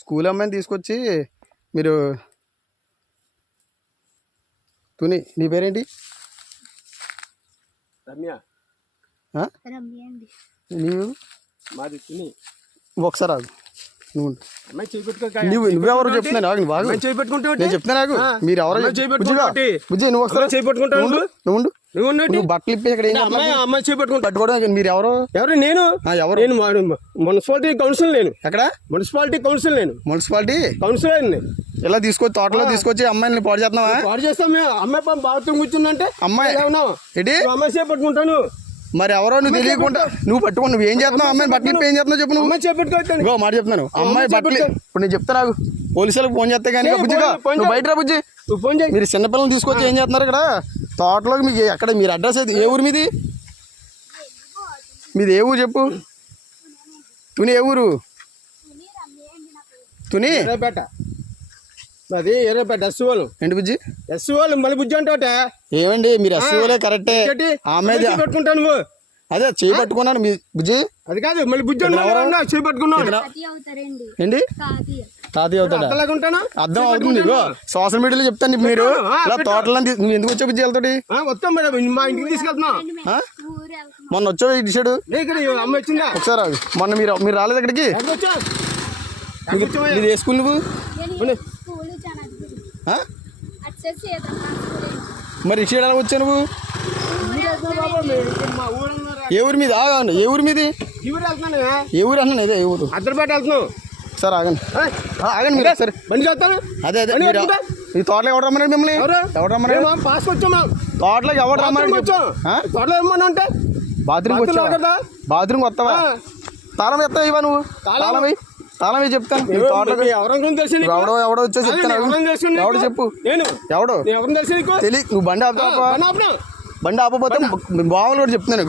School అమ్మాయిని తీసుకొచ్చి మీరు తుని నీ పేరేంటి? రమ్య. నీవు? మాది తుని. ఒకసారి ఆగు. నువ్వెవరు చెప్తున్నాను ఆగు. బాగు నేను చెప్తాను ఆగు. మీరు ఎవరో బుజ్జి నువ్వు ఒకసారి నువ్వు బట్టలు ఇప్పి ఇక్కడ పట్టుకోవడం మీరు ఎవరు? నేను ఎవరు? నేను మున్సిపాలిటీ కౌన్సిల్. నేను ఎక్కడ? Municipality council. నేను మున్సిపాలిటీ కౌన్సిలర్. ఇలా తీసుకొచ్చి తోటలో తీసుకొచ్చి అమ్మాయిని పాడు చేస్తున్నావా? పాడు చేస్తాం. అమ్మాయి బాత్రూమ్ కూర్చుందంటే అమ్మాయి ఏంటి అమ్మాయి చేపట్టుకుంటాను. మరి ఎవరో నువ్వు తెలియకుండా నువ్వు పట్టుకో. నువ్వు ఏం చేస్తున్నావు? అమ్మాయిని బట్టలు ఏం చేస్తున్నావు చెప్పు. నువ్వు అమ్మాయి చేపట్టుకోవచ్చు. మాట చెప్తున్నాను. అమ్మాయి బట్టలు ఇప్పుడు నేను చెప్తాను నాకు. పోలీసులకు ఫోన్ చేస్తే కానీ బుజ్జిగా నువ్వు బయట రా బుజ్జి. ఫోన్ చేయి. మీరు చిన్నపిల్లలు తీసుకొచ్చి ఏం చేస్తున్నారు ఇక్కడ తోటలోకి? మీకు ఎక్కడ మీరు అడ్రస్ అయితే ఏ ఊరు మీది? మీది ఏ ఊరు చెప్పు. తుని ఏ ఊరు? తుని అది ఎర్రపేట ఎస్ వాళ్ళు. ఏంటి బుజ్జి? ఎస్ వాళ్ళు మళ్ళీ బుజ్జి అంటే ఏమండి మీరు ఎస్ వాళ్ళే కరెక్టే. ఆమె పెట్టుకుంటాను నువ్వు. అదే చేయి పట్టుకున్నాను మీ బుజ్జి. అది కాదు మళ్ళీ బుజ్జి చేయి పట్టుకున్నాను. ఏంటి తాతయ్య అవుతాడా? అర్థం అవుతుంది. సోషల్ మీడియాలో చెప్తాను. మీరు ఇలా తోటలో ఎందుకు వచ్చే బుజ్జి వెళ్తాడు? వస్తాం మేడం, మా ఇంటికి తీసుకెళ్తున్నా. మొన్న వచ్చావు ఇటు సైడ్ అమ్మ వచ్చిందా? ఒకసారి అది మొన్న మీరు రాలేదు అక్కడికి? ఇది ఏ స్కూల్ నువ్వు? మరి ఇటు సైడ్ ఎలా వచ్చావు నువ్వు? ఏ ఊరి మీద? ఏ ఊరి మీది? ఏ ఊరు అన్నాను. ఇదే ఏ ఊరు? అద్దరిపేట వెళ్తున్నావు. సార్ ఆగండి ఆగండి మీరు సరే బండి చేస్తాను. అదే ఈ తోటలోకి ఎవరు రమ్మన్నాడు మిమ్మల్ని? ఎవరు రమ్మన్నాడు? పాస్ వచ్చామా? తోటలోకి ఎవరు రమ్మన్నాడు? తోటలో ఏమన్నా అంటే బాత్రూమ్ వచ్చావా? బాత్రూమ్ వస్తావా? తాళం ఎత్తావు ఇవా నువ్వు? తాళం వేయి చెప్తాను. తోటలోకి ఎవడో వచ్చేసి చెప్తాను. ఎవడు చెప్పు. ఎవడో తెలియదు. నువ్వు బండి ఆపుతావా? బండి ఆపపోతే బావులు కూడా చెప్తున్నాను.